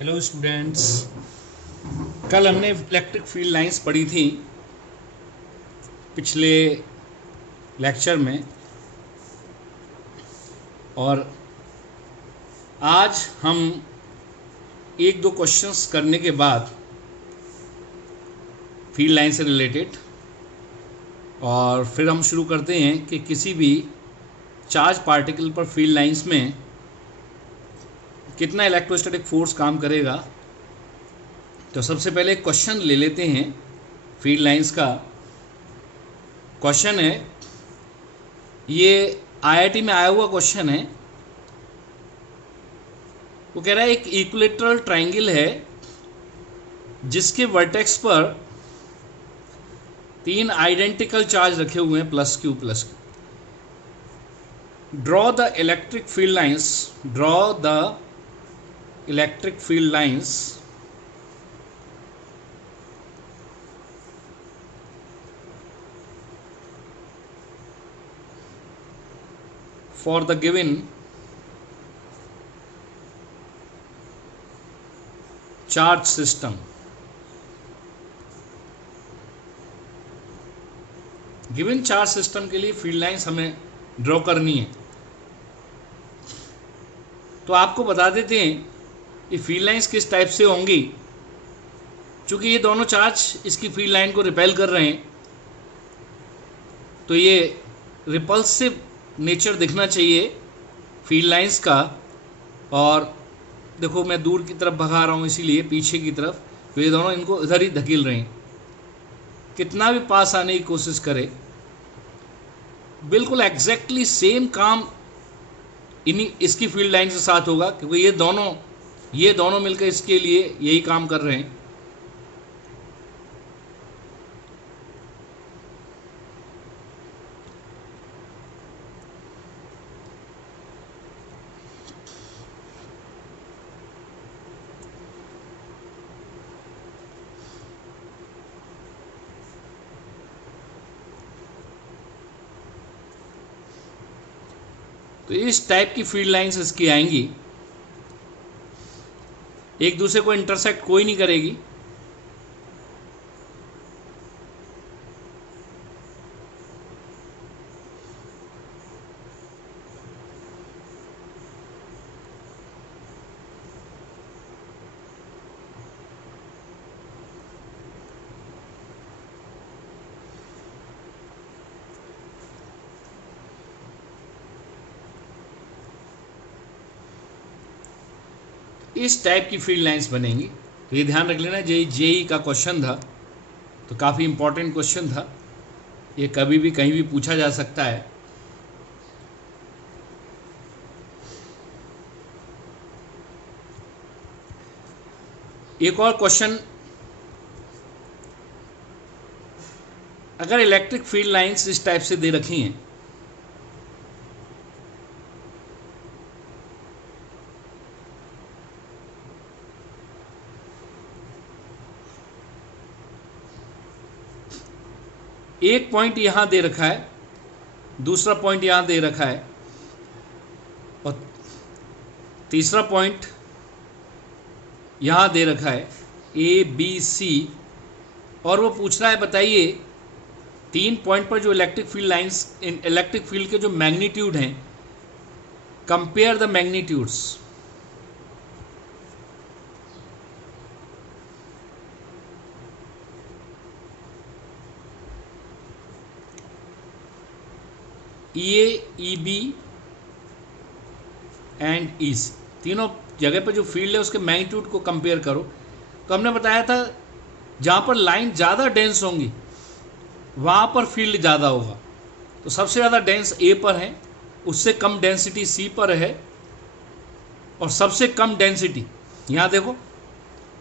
Hello students. कल हमने electric field lines पढ़ी थी पिछले लेक्चर में, और आज हम एक दो क्वेश्चंस करने के बाद फील्ड लाइन से रिलेटेड, और फिर हम शुरू करते हैं कि किसी भी चार्ज पार्टिकल पर फील्ड लाइंस में कितना इलेक्ट्रोस्टैटिक फोर्स काम करेगा। तो सबसे पहले एक क्वेश्चन ले लेते हैं फील्ड लाइंस का। क्वेश्चन है, ये आईआईटी में आया हुआ क्वेश्चन है। वो कह रहा है एक इक्विलेटरल ट्रायंगल है जिसके वर्टेक्स पर 3 आइडेंटिकल चार्ज रखे हुए हैं, plus Q plus Q. Draw the electric field lines for the given charge system। Given charge system के लिए फील्ड लाइंस हमें ड्रॉ करनी है। तो आपको बता देते हैं ये फील्ड लाइंस किस टाइप से होंगी। चूंकि ये दोनों चार्ज इसकी फील्ड लाइन को रिपेल कर रहे हैं, तो ये रिपल्सिव नेचर दिखना चाहिए फील्ड लाइंस का। और देखो, मैं दूर की तरफ भगा रहा हूँ, इसीलिए पीछे की तरफ, तो ये दोनों इनको इधर ही धकेल रहे हैं। कितना भी पास आने की कोशिश करे, बिल्कुल एग्जैक्टली सेम काम इसकी फील्ड लाइन के साथ होगा, क्योंकि ये दोनों मिलकर इसके लिए यही काम कर रहे हैं। तो इस टाइप की फील्ड लाइंस इसकी आएंगी, एक दूसरे को इंटरसेक्ट कोई नहीं करेगी। इस टाइप की फील्ड लाइंस बनेंगी। तो ये ध्यान रख लेना, जेई का क्वेश्चन था, तो काफ़ी इंपॉर्टेंट क्वेश्चन था। ये कभी भी कहीं भी पूछा जा सकता है। एक और क्वेश्चन, अगर इलेक्ट्रिक फील्ड लाइंस इस टाइप से दे रखी हैं, एक पॉइंट यहां दे रखा है, दूसरा पॉइंट यहां दे रखा है, और तीसरा पॉइंट यहां दे रखा है, ए बी सी। और वो पूछ रहा है, बताइए 3 पॉइंट पर जो इलेक्ट्रिक फील्ड के जो मैग्नीट्यूड हैं, compare the magnitudes. E E B and E C, तीनों जगह पर जो फील्ड है उसके मैग्नीट्यूड को कंपेयर करो। तो हमने बताया था, जहाँ पर लाइन ज़्यादा डेंस होंगी वहाँ पर फील्ड ज़्यादा होगा। तो सबसे ज़्यादा डेंस ए पर है, उससे कम डेंसिटी सी पर है, और सबसे कम डेंसिटी, यहाँ देखो,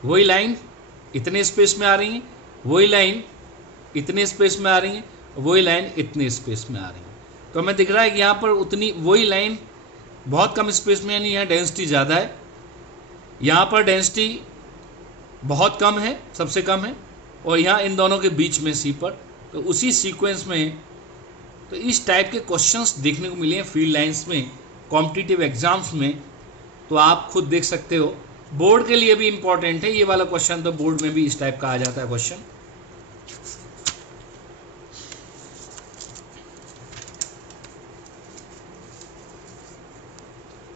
वही लाइन इतने स्पेस में आ रही है, वही लाइन इतने स्पेस में आ रही है, वही लाइन इतने स्पेस में आ रही है। तो हमें दिख रहा है कि यहाँ पर उतनी वही लाइन बहुत कम स्पेस में, यानी यहाँ डेंसिटी ज़्यादा है, यहाँ पर डेंसिटी बहुत कम है, सबसे कम है, और यहाँ इन दोनों के बीच में सी पर। तो उसी सीक्वेंस में तो इस टाइप के क्वेश्चंस देखने को मिले हैं फील्ड लाइंस में, कॉम्पिटिटिव एग्जाम्स में। तो आप खुद देख सकते हो बोर्ड के लिए भी इंपॉर्टेंट है ये वाला क्वेश्चन, तो बोर्ड में भी इस टाइप का आ जाता है क्वेश्चन।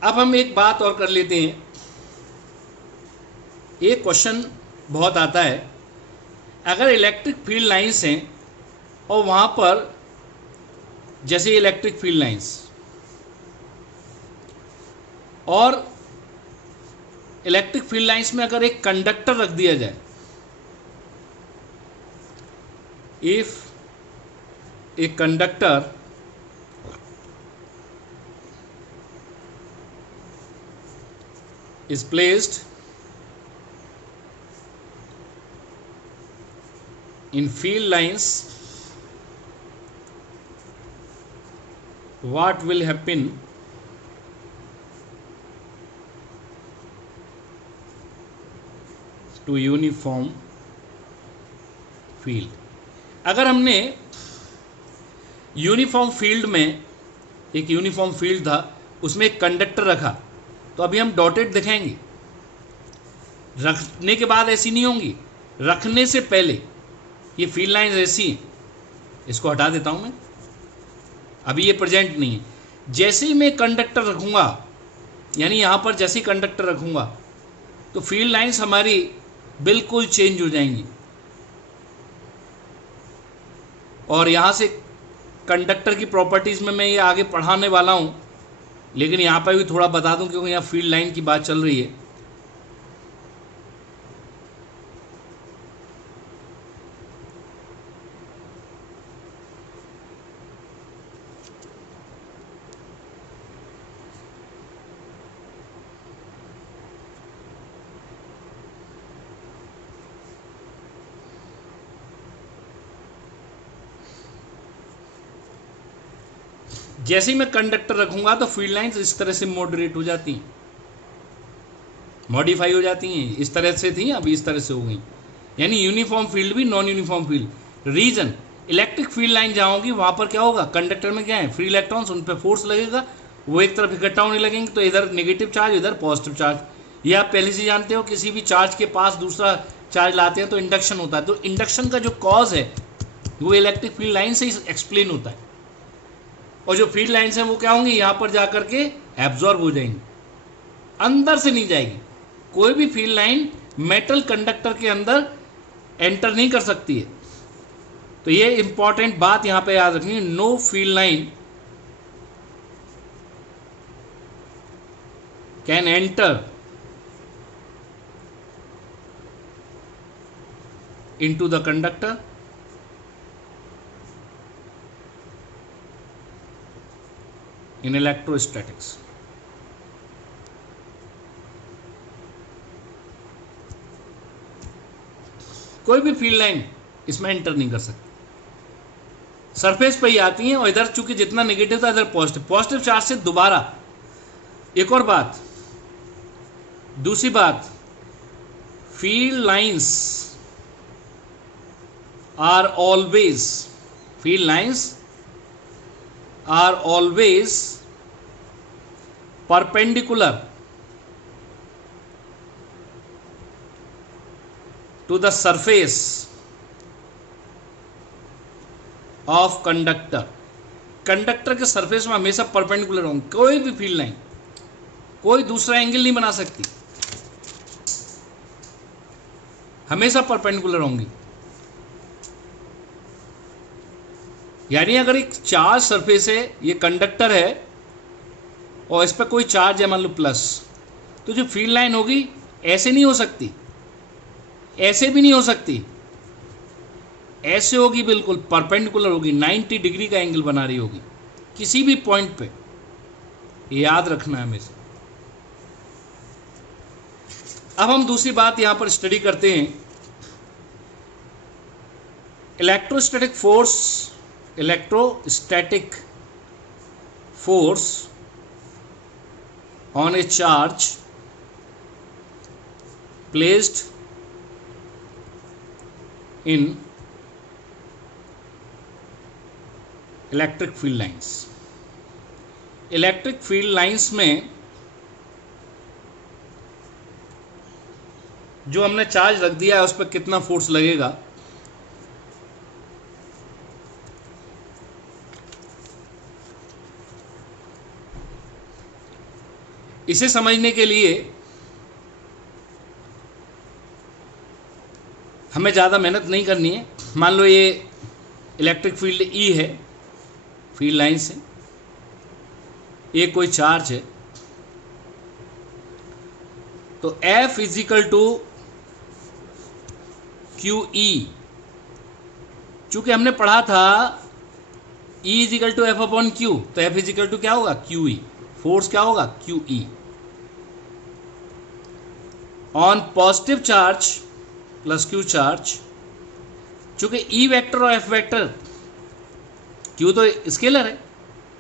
अब हम एक बात और कर लेते हैं, एक क्वेश्चन बहुत आता है, अगर इलेक्ट्रिक फील्ड लाइंस हैं और वहां पर जैसे इलेक्ट्रिक फील्ड लाइंस और इलेक्ट्रिक फील्ड लाइंस में अगर एक कंडक्टर रख दिया जाए, if a conductor is placed in field lines, what will happen to uniform field? अगर हमने यूनिफॉर्म फील्ड में, एक यूनिफॉर्म फील्ड था उसमें एक कंडक्टर रखा, तो अभी हम डॉटेड दिखाएंगे, रखने के बाद ऐसी नहीं होंगी, रखने से पहले ये फील्ड लाइंस ऐसी हैं। इसको हटा देता हूं मैं, अभी ये प्रेजेंट नहीं है। जैसे ही मैं कंडक्टर रखूंगा, यानी यहां पर जैसे ही कंडक्टर रखूंगा तो फील्ड लाइंस हमारी बिल्कुल चेंज हो जाएंगी। और यहां से कंडक्टर की प्रॉपर्टीज में मैं ये आगे पढ़ाने वाला हूं, लेकिन यहाँ पर भी थोड़ा बता दूं क्योंकि यहाँ फील्ड लाइन की बात चल रही है। जैसे ही मैं कंडक्टर रखूंगा तो फील्ड लाइंस इस तरह से मॉडरेट हो जाती हैं, मॉडिफाई हो जाती हैं। इस तरह से थी, अभी इस तरह से हो गई, यानी यूनिफॉर्म फील्ड भी non uniform field. Region, electric field line जहाँ होगी वहाँ पर क्या होगा, कंडक्टर में क्या है, फ्री इलेक्ट्रॉन्स, उन पर फोर्स लगेगा, वो एक तरफ इकट्ठा होने लगेंगे, तो इधर नेगेटिव चार्ज इधर पॉजिटिव चार्ज। ये आप पहले से जानते हो, किसी भी चार्ज के पास दूसरा चार्ज लाते हैं तो इंडक्शन होता है। तो इंडक्शन का जो कॉज है वो इलेक्ट्रिक फील्ड लाइन से ही एक्सप्लेन होता है। और जो फील्ड लाइन्स हैं वो क्या होंगी, यहाँ पर जाकर के एब्जॉर्ब हो जाएंगी, अंदर से नहीं जाएगी। कोई भी फील्ड लाइन मेटल कंडक्टर के अंदर एंटर नहीं कर सकती है। तो ये इंपॉर्टेंट बात यहां पे याद रखनी है, know field line can enter into the conductor in electrostatics. कोई भी फील्ड लाइन इसमें एंटर नहीं कर सकती, सरफेस पे ही आती हैं। और इधर चूंकि जितना नेगेटिव था इधर पॉजिटिव, पॉजिटिव चार्ज से दोबारा एक और बात, दूसरी बात, field lines are always, field lines are always perpendicular to the surface of conductor। Conductor के सरफेस में हमेशा परपेंडिकुलर होंगे। कोई भी फील्ड लाइन कोई दूसरा एंगल नहीं बना सकती, हमेशा परपेंडिकुलर होंगी। यानी अगर एक चार्ज सरफेस है, ये कंडक्टर है और इस पर कोई चार्ज है मान लो प्लस, तो जो फील्ड लाइन होगी ऐसे नहीं हो सकती, ऐसे भी नहीं हो सकती, ऐसे होगी, बिल्कुल परपेंडिकुलर होगी, 90 डिग्री का एंगल बना रही होगी किसी भी पॉइंट पे, याद रखना है हमेशा। अब हम दूसरी बात यहां पर स्टडी करते हैं, electrostatic force, electrostatic force on A charge placed in electric field lines. Electric field lines में जो हमने चार्ज रख दिया है उस पर कितना फोर्स लगेगा। इसे समझने के लिए हमें ज़्यादा मेहनत नहीं करनी है। मान लो ये इलेक्ट्रिक फील्ड ई है, फील्ड लाइन से ये कोई चार्ज है, तो F equal to q E, चूंकि हमने पढ़ा था E equal to F upon q, तो F इजिकल टू क्या होगा, क्यू ई। फोर्स क्या होगा, q E on positive charge plus q charge. चूंकि ई वेक्टर और एफ वेक्टर, क्यू तो स्केलर है,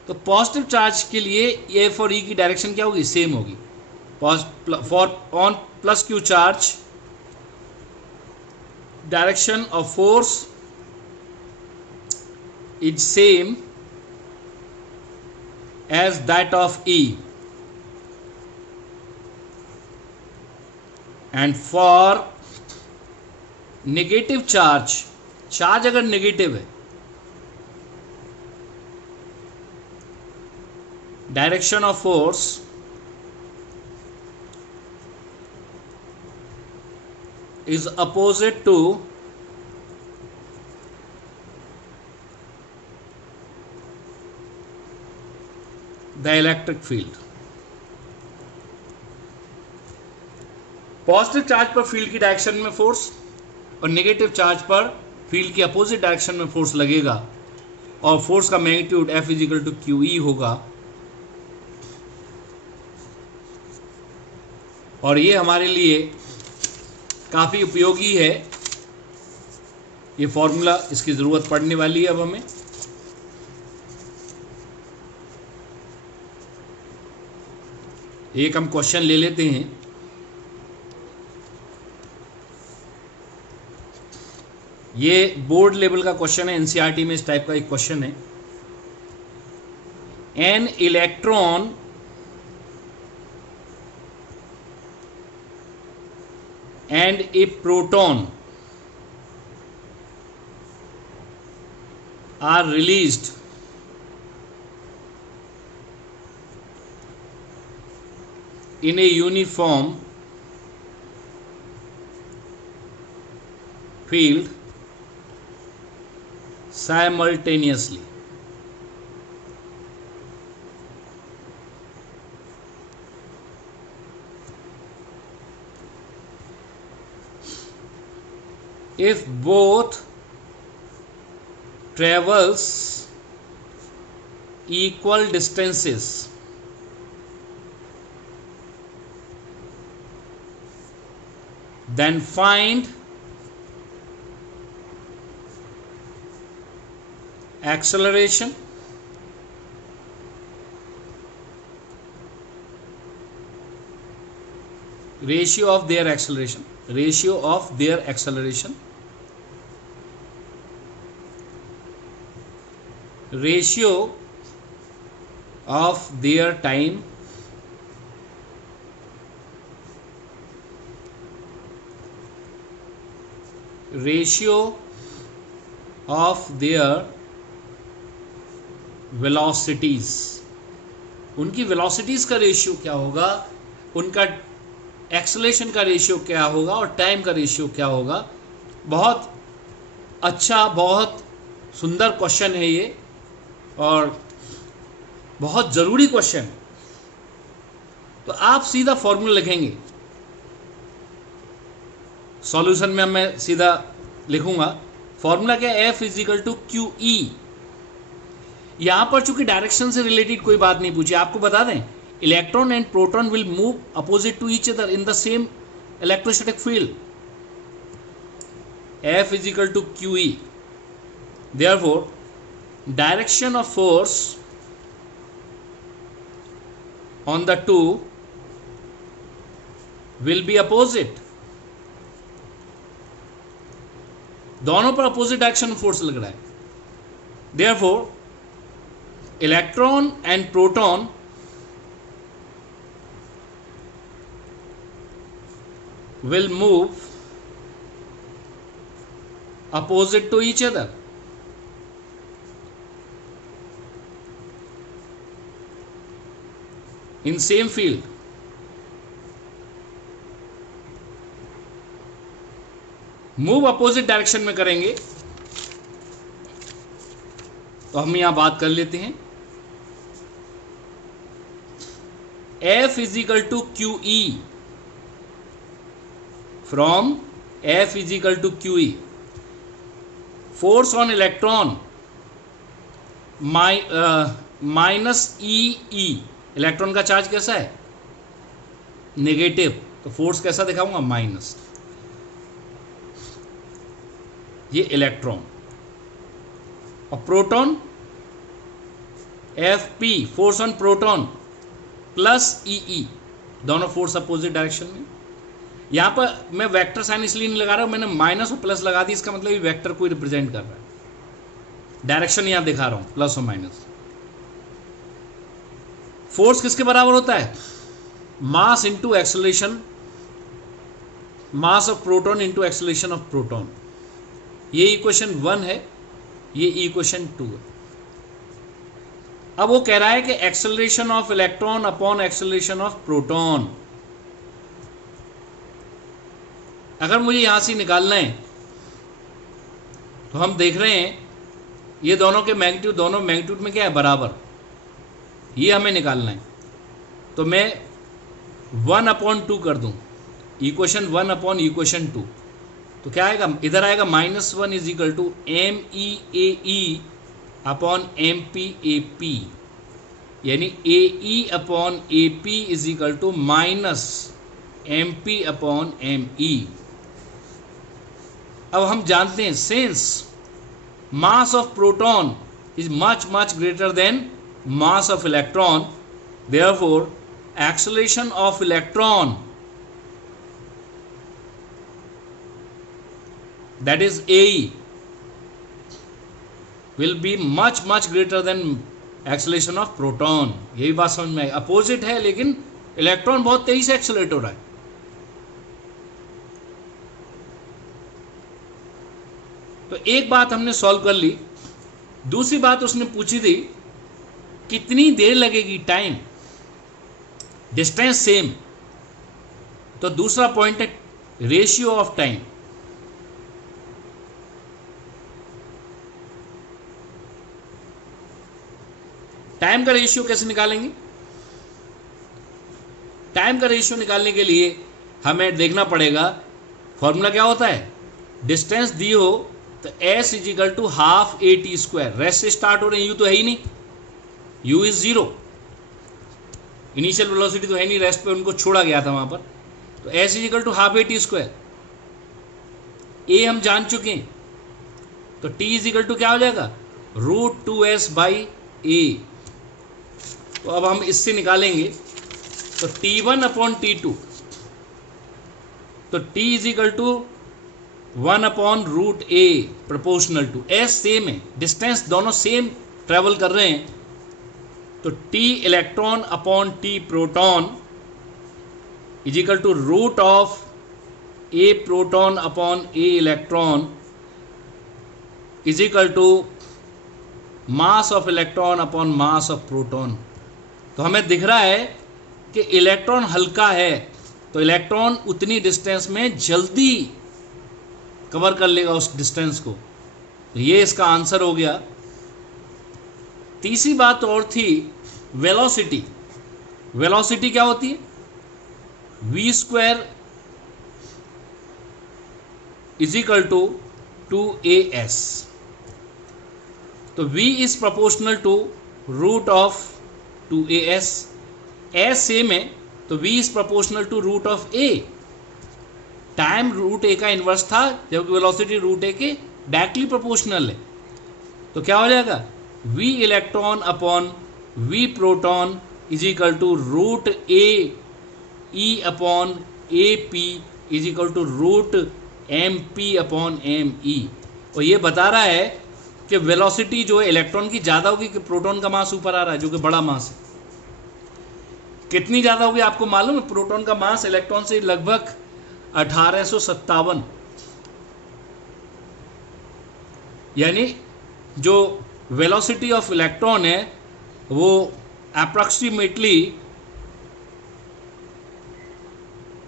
तो पॉजिटिव चार्ज के लिए एफ और ई की डायरेक्शन क्या होगी, सेम होगी। For on plus q charge direction of force is same as that of E, and for negative charge, charge अगर नेगेटिव है, direction of force is opposite to the electric field। Positive charge पर field की direction में force और negative charge पर field की opposite direction में force लगेगा, और फोर्स का magnitude F equal to q E होगा। और ये हमारे लिए काफ़ी उपयोगी है, ये फॉर्मूला, इसकी ज़रूरत पड़ने वाली है अब हमें। एक हम क्वेश्चन ले लेते हैं। ये बोर्ड लेवल का क्वेश्चन है, एनसीईआरटी में इस टाइप का एक क्वेश्चन है। An electron and a proton are released in a uniform field simultaneously। If both travels equal distances, then find acceleration, ratio of their acceleration, ratio of their acceleration, ratio of their time, ratio of their velocities, उनकी velocities का ratio क्या होगा, उनका acceleration का ratio क्या होगा, और time का रेशियो क्या होगा। बहुत अच्छा, बहुत सुंदर क्वेश्चन है ये, और बहुत ज़रूरी क्वेश्चन। तो आप सीधा फॉर्मूला लिखेंगे, सॉल्यूशन में मैं सीधा लिखूंगा फॉर्मूला क्या, F equal to q E. यहां पर चूंकि डायरेक्शन से रिलेटेड कोई बात नहीं पूछी, आपको बता दें electron and proton will move opposite to each other in the same electrostatic field, F equal to q E. Therefore direction of force on the two will be opposite। दोनों पर अपोजिट डायरेक्शन में force लग रहा है। therefore electron and proton will move opposite to each other. In same field. Move opposite direction में करेंगे तो हम यहां बात कर लेते हैं। F is equal to QE from F is equal to QE. Force on electron minus EE. Electron का चार्ज कैसा है? नेगेटिव, तो फोर्स कैसा दिखाऊंगा? माइनस। ये इलेक्ट्रॉन और proton FP force on proton plus EE, दोनों फोर्स अपोजिट डायरेक्शन में। यहां पर मैं वेक्टर साइन इसलिए नहीं लगा रहा हूं, मैंने माइनस और प्लस लगा दी, इसका मतलब ये वेक्टर को रिप्रेजेंट कर रहा है। डायरेक्शन यहां दिखा रहा हूं प्लस और माइनस। फोर्स किसके बराबर होता है? Mass into acceleration, mass of proton into acceleration of proton. ये इक्वेशन 1 है, ये इक्वेशन 2 है। अब वो कह रहा है कि acceleration of electron upon acceleration of proton. अगर मुझे यहां से निकालना है तो हम देख रहे हैं ये दोनों के मैग्नीट्यूड, दोनों मैग्नीट्यूड में क्या है? बराबर। ये हमें निकालना है तो मैं 1/2 कर दूं, इक्वेशन 1 अपॉन इक्वेशन 2, तो क्या आएगा? इधर आएगा -1 is equal to MEAE upon MPAP, यानी AE upon AP is equal to minus MP upon ME। अब हम जानते हैं since mass of proton is much greater than mass of electron, therefore acceleration of electron, that is AE, will be much greater than acceleration of proton। यही बात समझ में आई। Opposite है लेकिन इलेक्ट्रॉन बहुत तेजी से एक्सेलरेट हो रहा है। तो एक बात हमने सॉल्व कर ली। दूसरी बात उसने पूछी थी कितनी देर लगेगी, टाइम, डिस्टेंस सेम। तो दूसरा पॉइंट है रेशियो ऑफ टाइम। टाइम का रेशियो कैसे निकालेंगे? टाइम का रेशियो निकालने के लिए हमें देखना पड़ेगा फॉर्मूला क्या होता है। डिस्टेंस दी हो तो S is equal to half AT²। Rest से स्टार्ट हो रहे हैं, यू तो है ही नहीं, U इज 0, इनिशियल वेलोसिटी तो है नहीं, रेस्ट पे उनको छोड़ा गया था वहां पर। तो S is equal to half AT²। A हम जान चुके हैं तो T इज इक्वल टू क्या हो जाएगा? √2S/A। तो अब हम इससे निकालेंगे तो T1 अपॉन T2, तो T is equal to 1/√A proportional to S। Same है, डिस्टेंस दोनों सेम ट्रेवल कर रहे हैं, तो T electron upon T proton is equal to √A proton upon A electron is equal to mass of electron upon mass of proton. तो हमें दिख रहा है कि इलेक्ट्रॉन हल्का है तो इलेक्ट्रॉन उतनी डिस्टेंस में जल्दी कवर कर लेगा उस डिस्टेंस को। तो ये इसका आंसर हो गया। तीसरी बात और थी वेलोसिटी। वेलोसिटी क्या होती है? v² is equal to 2AS। तो v is proportional to √2AS। S same है तो v is proportional to √A। Time √A का इन्वर्स था जबकि वेलोसिटी √A के डायरेक्टली प्रोपोर्शनल है। तो क्या हो जाएगा? v electron upon v proton is equal to √AE upon AP is equal to √MP upon ME। और ये बता रहा है कि वेलोसिटी जो है इलेक्ट्रॉन की ज़्यादा होगी कि प्रोटॉन का मास ऊपर आ रहा है जो कि बड़ा मास है। कितनी ज़्यादा होगी आपको मालूम है? प्रोटॉन का मास इलेक्ट्रॉन से लगभग 1857, यानी जो वेलोसिटी ऑफ इलेक्ट्रॉन है वो approximately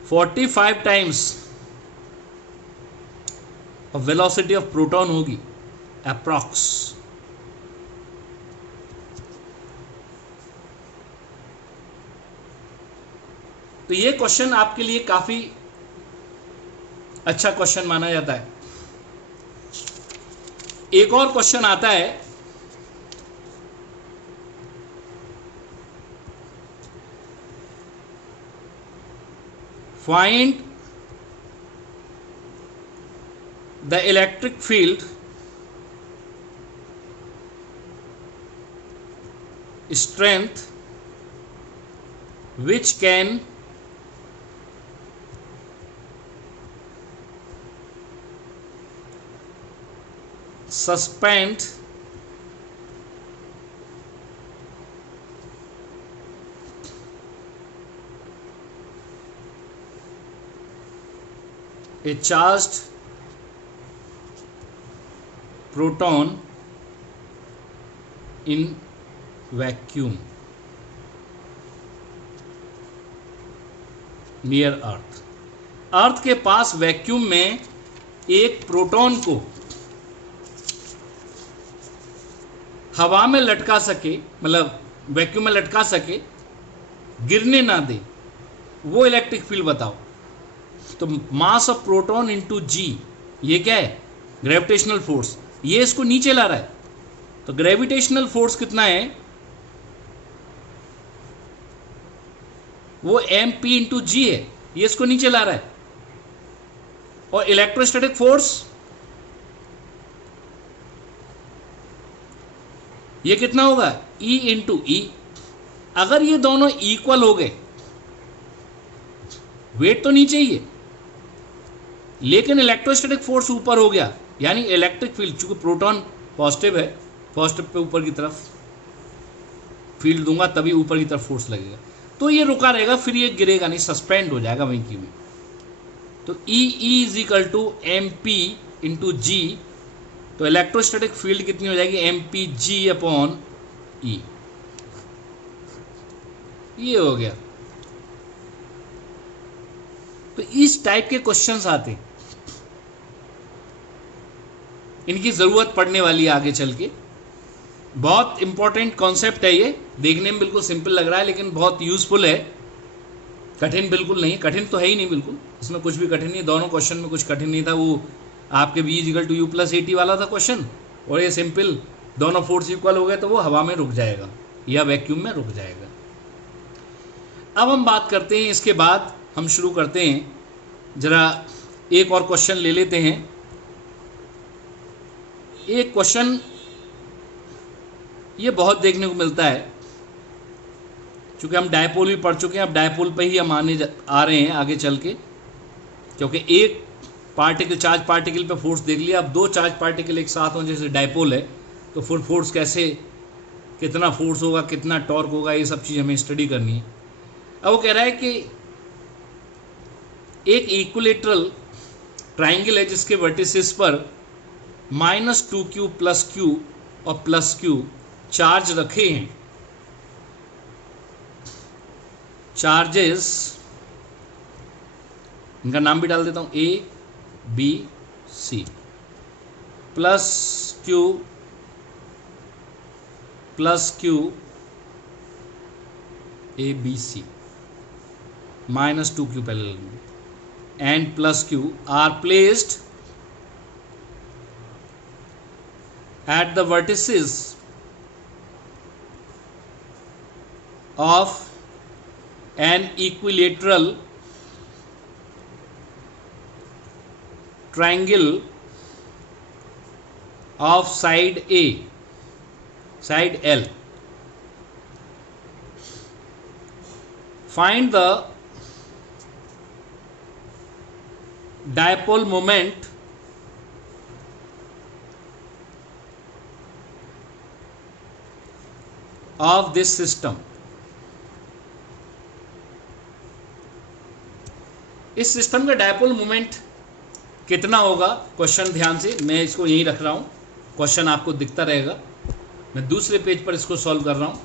45 times velocity of proton होगी, अप्रॉक्स। तो ये क्वेश्चन आपके लिए काफी अच्छा क्वेश्चन माना जाता है। एक और क्वेश्चन आता है, find the electric field strength which can suspend a charged proton in vacuum near earth. Earth के पास वैक्यूम में एक प्रोटॉन को हवा में लटका सके, मतलब वैक्यूम में लटका सके, गिरने ना दे, वो इलेक्ट्रिक फील्ड बताओ। तो मास ऑफ प्रोटॉन इनटू जी, ये क्या है? Gravitational force. ये इसको नीचे ला रहा है, तो ग्रेविटेशनल फोर्स कितना है? वो एम पी इंटू जी है, ये इसको नीचे ला रहा है। और इलेक्ट्रोस्टैटिक फोर्स ये कितना होगा? ई इंटू ई। अगर ये दोनों इक्वल हो गए, वेट तो नीचे ही है लेकिन इलेक्ट्रोस्टैटिक फोर्स ऊपर हो गया, यानी इलेक्ट्रिक फील्ड, चूंकि प्रोटॉन पॉजिटिव है, पॉजिटिव पे ऊपर की तरफ फील्ड दूंगा तभी ऊपर की तरफ फोर्स लगेगा, तो ये रुका रहेगा, फिर ये गिरेगा नहीं, सस्पेंड हो जाएगा वहीं की वहीं। तो E is equal to M P into G, तो इलेक्ट्रोस्टैटिक फील्ड कितनी हो जाएगी? M P G upon E. ये हो गया। तो इस टाइप के क्वेश्चंस आते हैं, इनकी जरूरत पड़ने वाली है आगे चल के। बहुत इंपॉर्टेंट कॉन्सेप्ट है ये, देखने में बिल्कुल सिंपल लग रहा है लेकिन बहुत यूजफुल है, कठिन बिल्कुल नहीं, कठिन तो है ही नहीं बिल्कुल, इसमें कुछ भी कठिन नहीं। दोनों क्वेश्चन में कुछ कठिन नहीं था, वो आपके v equal to u plus a t वाला था क्वेश्चन, और ये सिंपल, दोनों फोर्स इक्वल हो गए तो वो हवा में रुक जाएगा या वैक्यूम में रुक जाएगा। अब हम बात करते हैं, इसके बाद हम शुरू करते हैं, जरा एक और क्वेश्चन ले लेते हैं। एक क्वेश्चन ये बहुत देखने को मिलता है, क्योंकि हम डायपोल भी पढ़ चुके हैं, अब डायपोल पे ही हम आ रहे हैं आगे चल के, क्योंकि एक पार्टिकल, चार्ज पार्टिकल पे फोर्स देख लिया, अब दो चार्ज पार्टिकल एक साथ हों जैसे डायपोल है, तो फुल फोर्स कैसे, कितना फोर्स होगा, कितना टॉर्क होगा, ये सब चीज़ हमें स्टडी करनी है। अब वो कह रहा है कि एक इक्विलेटरल ट्राइंगल है जिसके वर्टिसेस पर -2q प्लस q और प्लस q चार्ज रखे हैं। चार्जेस, इनका नाम भी डाल देता हूं, A B C, plus q A B C, -2q पहले लगेंगे, and plus q are placed at the vertices of an equilateral triangle of side A, side L. Find the dipole moment of this system. इस system का dipole moment कितना होगा, question ध्यान से, मैं इसको यहीं रख रहा हूँ, क्वेश्चन आपको दिखता रहेगा। मैं दूसरे पेज पर इसको सॉल्व कर रहा हूँ,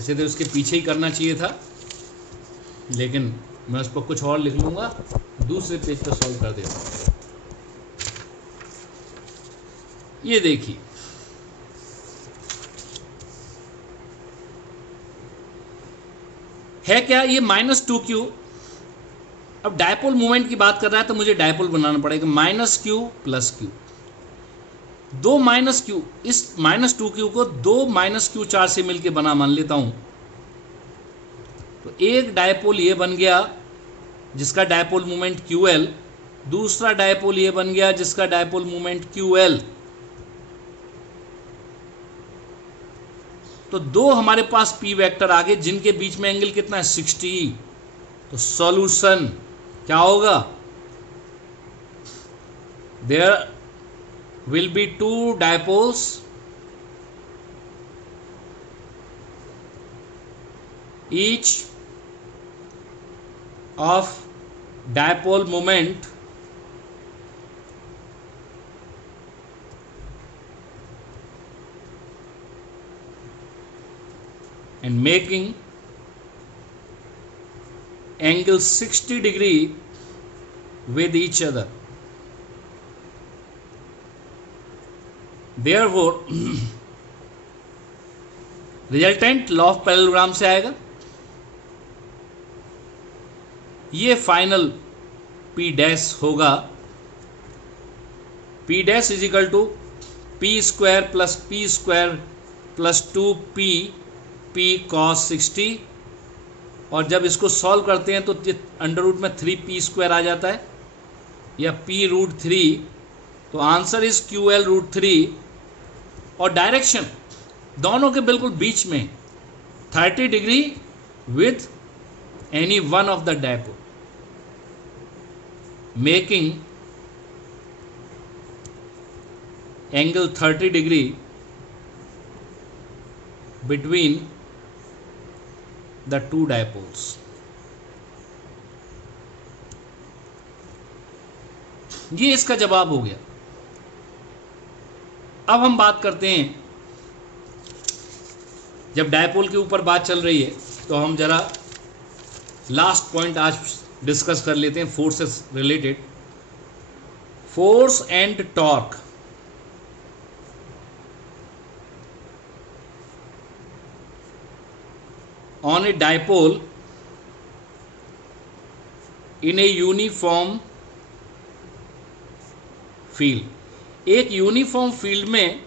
ऐसे तो उसके पीछे ही करना चाहिए था, लेकिन मैं उस पर कुछ और लिख लूँगा, दूसरे पेज पर सॉल्व कर देता हूँ। ये देखिए, है क्या, ये -2q। अब डायपोल मोमेंट की बात कर रहा है तो मुझे डायपोल बनाना पड़ेगा, -q + q, 2 -q, इस -2q को 2 -q चार्ज से मिलके बना मान लेता हूं, तो एक डायपोल ये बन गया जिसका डायपोल मोमेंट ql, दूसरा डायपोल ये बन गया जिसका डायपोल मोमेंट ql। तो दो हमारे पास p वेक्टर आ गए जिनके बीच में एंगल कितना है, 60। तो सॉल्यूशन क्या होगा, there will be 2 dipoles each of dipole moment and making angle 60 degree with each other. Therefore resultant law of parallelogram से आएगा, ये फाइनल P डैश होगा, P dash is equal to P² + P² + 2P P cos 60, और जब इसको solve करते हैं तो अंडर रूट में 3P² आ जाता है या P√3, तो आंसर इज QL√3। और डायरेक्शन दोनों के बिल्कुल बीच में 30 degree with any one of the dipole, making angle 30 degree between the two dipoles. ये इसका जवाब हो गया। अब हम बात करते हैं, जब डायपोल के ऊपर बात चल रही है तो हम जरा लास्ट पॉइंट आज डिस्कस कर लेते हैं, forces related. Force and torque. On A dipole in a uniform field, एक यूनिफॉर्म फील्ड में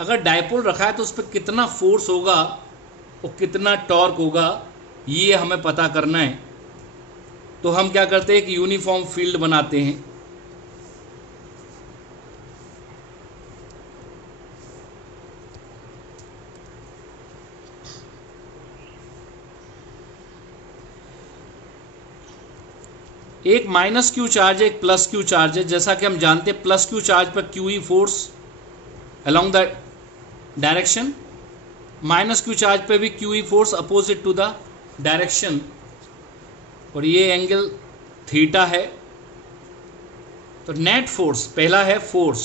अगर डायपोल रखा है तो उस पर कितना फोर्स होगा और कितना टॉर्क होगा, ये हमें पता करना है। तो हम क्या करते हैं, एक यूनिफॉर्म फील्ड बनाते हैं। एक -q चार्ज है, एक +q चार्ज है। जैसा कि हम जानते हैं +q चार्ज पर QE force along the direction, -q charge पे भी QE force opposite to the direction, और ये एंगल थीटा है। तो नेट फोर्स, पहला है फोर्स,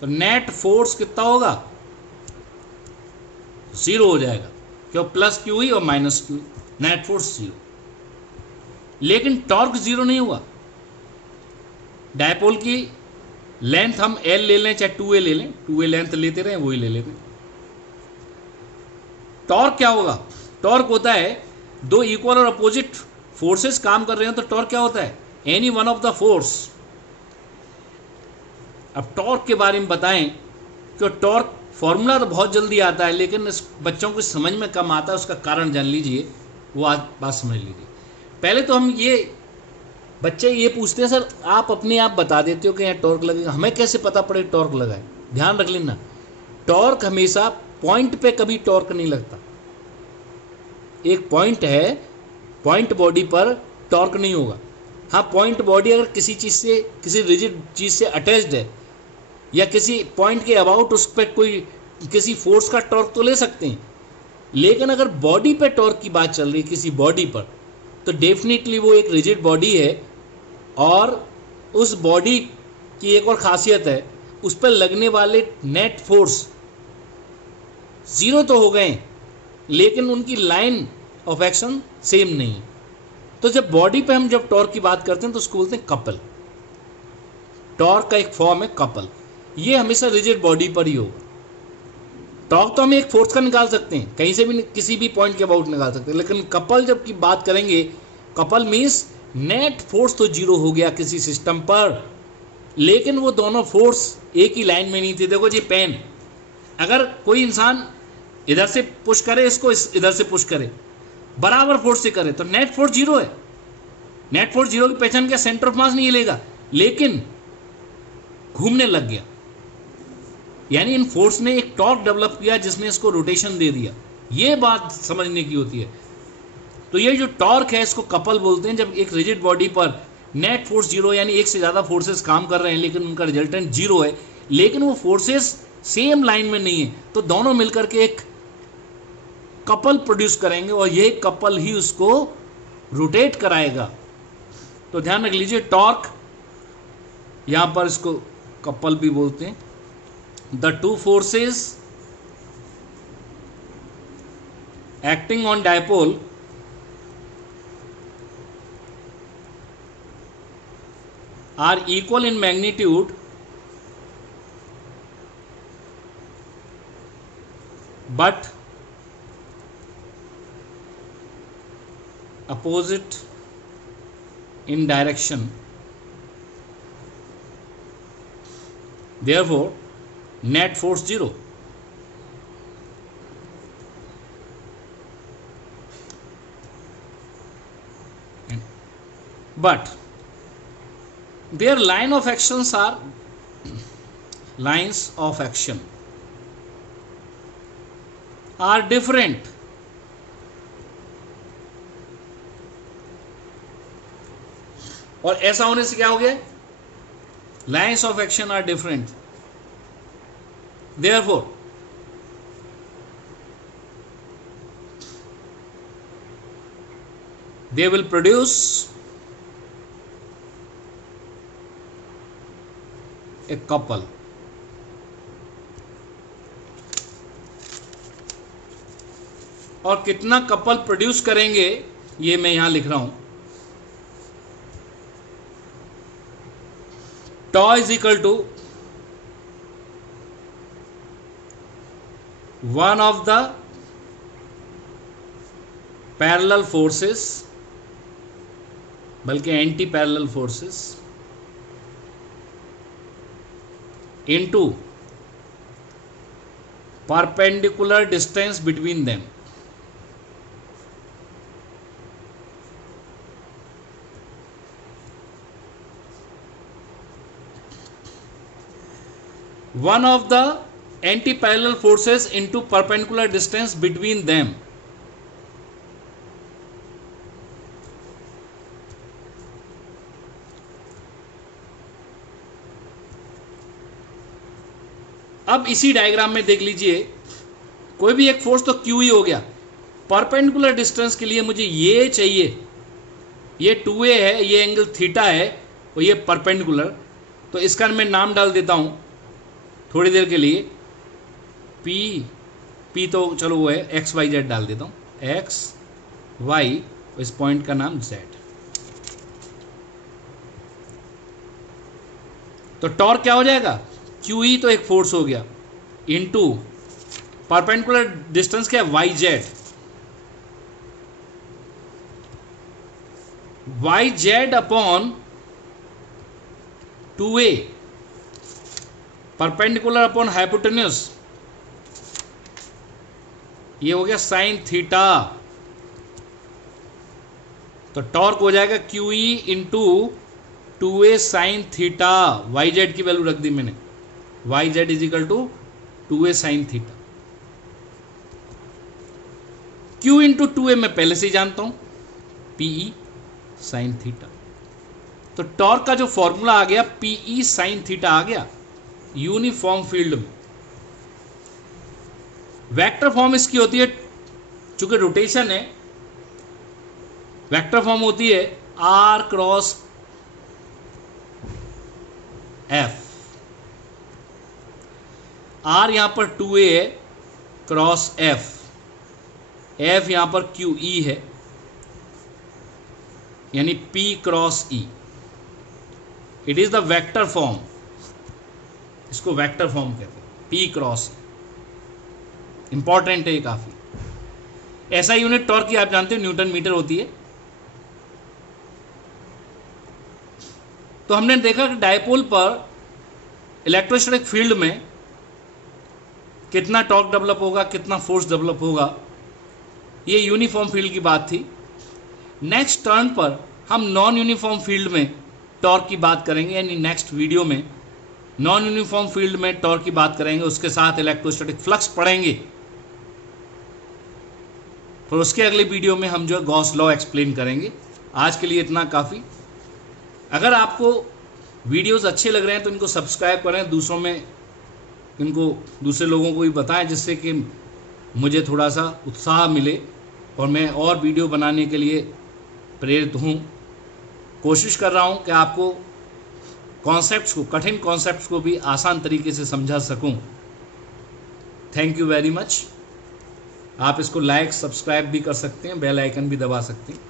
तो नेट फोर्स कितना होगा, 0 हो जाएगा, क्यों, +QE और -QE, नेट फोर्स 0। लेकिन टॉर्क 0 नहीं हुआ। डायपोल की लेंथ हम L ले लें चाहे 2A ले लें, 2A लेंथ लेते रहे, वही ले लेते। टॉर्क क्या होगा, टॉर्क होता है दो इक्वल और अपोजिट फोर्सेस काम कर रहे हो तो टॉर्क क्या होता है, any one of the force. अब टॉर्क के बारे में बताएं, क्यों टॉर्क फॉर्मूला तो बहुत जल्दी आता है लेकिन इस बच्चों को समझ में कम आता है, उसका कारण जान लीजिए, वो आज बात समझ लीजिए। पहले तो हम ये बच्चे ये पूछते हैं, सर आप अपने आप बता देते हो कि यहाँ टॉर्क लगेगा, हमें कैसे पता पड़े टॉर्क लगा है। ध्यान रख लेना, टॉर्क हमेशा पॉइंट पे कभी टॉर्क नहीं लगता। एक पॉइंट है, पॉइंट बॉडी पर टॉर्क नहीं होगा। हाँ, पॉइंट बॉडी अगर किसी चीज़ से, किसी रिजिड चीज़ से अटैच्ड है या किसी पॉइंट के अबाउट उस पर कोई किसी फोर्स का टॉर्क तो ले सकते हैं, लेकिन अगर बॉडी पे टॉर्क की बात चल रही है किसी बॉडी पर, तो डेफिनेटली वो एक रिजिड बॉडी है। और उस बॉडी की एक और खासियत है, उस पर लगने वाले नेट फोर्स जीरो तो हो गए, लेकिन उनकी लाइन ऑफ एक्शन सेम नहीं है। तो जब बॉडी पे हम जब टॉर्क की बात करते हैं तो उसको बोलते हैं कपल। टॉर्क का एक फॉर्म है कपल। ये हमेशा रिजिड बॉडी पर ही होगा। टॉर्क तो हम एक फोर्स का निकाल सकते हैं, कहीं से भी किसी भी पॉइंट के अबाउट निकाल सकते हैं, लेकिन कपल जब की बात करेंगे, कपल मीन्स नेट फोर्स तो जीरो हो गया किसी सिस्टम पर, लेकिन वो दोनों फोर्स एक ही लाइन में नहीं थे। देखो जी, पेन, अगर कोई इंसान इधर से पुश करे, इसको इधर से पुश करे, बराबर फोर्स से करे, तो नेट फोर्स जीरो है। नेट फोर्स जीरो की पहचान क्या? सेंटर ऑफ मास नहीं हिलेगा, लेकिन घूमने लग गया। यानी इन फोर्स ने एक टॉर्क डेवलप किया जिसने इसको रोटेशन दे दिया। ये बात समझने की होती है। तो ये जो टॉर्क है इसको कपल बोलते हैं। जब एक रिजिड बॉडी पर नेट फोर्स जीरो, यानी एक से ज़्यादा फोर्सेस काम कर रहे हैं लेकिन उनका रिजल्टेंट जीरो है, लेकिन वो फोर्सेस सेम लाइन में नहीं है, तो दोनों मिलकर के एक कपल प्रोड्यूस करेंगे और ये कपल ही उसको रोटेट कराएगा। तो ध्यान रख लीजिए, टॉर्क यहां पर इसको कपल भी बोलते हैं। The two forces acting on dipole are equal in magnitude but opposite in direction. Therefore net force zero. But their line of actions are lines of action are different. और ऐसा होने से क्या हो गया? Lines of action are different, therefore they will produce a couple. और कितना couple produce करेंगे ये मैं यहां लिख रहा हूं। Tau is equal to one of the parallel forces, बल्कि anti parallel forces, into perpendicular distance between them. One of the anti-parallel forces into perpendicular distance between them. अब इसी डायग्राम में देख लीजिए, कोई भी एक फोर्स तो क्यू ही हो गया। परपेंडिकुलर डिस्टेंस के लिए मुझे ये चाहिए, ये 2a है, ये एंगल थीटा है और ये परपेंडिकुलर। तो इसका मैं नाम डाल देता हूं थोड़ी देर के लिए, पी तो चलो वो है, एक्स वाई जेड डाल देता हूं, एक्स वाई, इस पॉइंट का नाम जेड। तो टॉर्क क्या हो जाएगा? क्यू ई तो एक फोर्स हो गया, इनटू परपेंडिकुलर डिस्टेंस क्या है? Y Z. Y Z upon 2a, perpendicular upon hypotenuse, ये हो गया साइन थीटा। तो टॉर्क हो जाएगा q E into 2a sine theta. Y Z की वैल्यू रख दी मैंने, Y Z is equal to 2a sine theta. q into 2a मैं पहले से ही जानता हूं, पीई साइन थीटा। तो टॉर्क का जो फॉर्मूला आ गया, पीई साइन थीटा आ गया यूनिफॉर्म फील्ड में। वेक्टर फॉर्म इसकी होती है, चूंकि रोटेशन है वेक्टर फॉर्म होती है आर क्रॉस एफ। आर यहां पर 2a है क्रॉस एफ, एफ यहां पर QE है यानी P cross E। It is the vector form, इसको वेक्टर फॉर्म कहते हैं, P क्रॉस E। इंपॉर्टेंट है ये काफी। ऐसा यूनिट टॉर्क की आप जानते हो न्यूटन मीटर होती है। तो हमने देखा कि डायपोल पर इलेक्ट्रोस्टैटिक फील्ड में कितना टॉर्क डेवलप होगा, कितना फोर्स डेवलप होगा, ये यूनिफॉर्म फील्ड की बात थी। नेक्स्ट टर्न पर हम नॉन यूनिफॉर्म फील्ड में टॉर्क की बात करेंगे, यानी नेक्स्ट वीडियो में नॉन यूनिफॉर्म फील्ड में टॉर्क की बात करेंगे, उसके साथ इलेक्ट्रोस्टैटिक फ्लक्स पढ़ेंगे। फिर उसके अगले वीडियो में हम जो है गॉस लॉ एक्सप्लेन करेंगे। आज के लिए इतना काफ़ी। अगर आपको वीडियोस अच्छे लग रहे हैं तो इनको सब्सक्राइब करें, दूसरों में इनको दूसरे लोगों को भी बताएं, जिससे कि मुझे थोड़ा सा उत्साह मिले और मैं और वीडियो बनाने के लिए प्रेरित हूँ। कोशिश कर रहा हूँ कि आपको कॉन्सेप्ट्स को, कठिन कॉन्सेप्ट्स को भी आसान तरीके से समझा सकूँ। Thank you very much. आप इसको लाइक सब्सक्राइब भी कर सकते हैं, बेल आइकन भी दबा सकते हैं।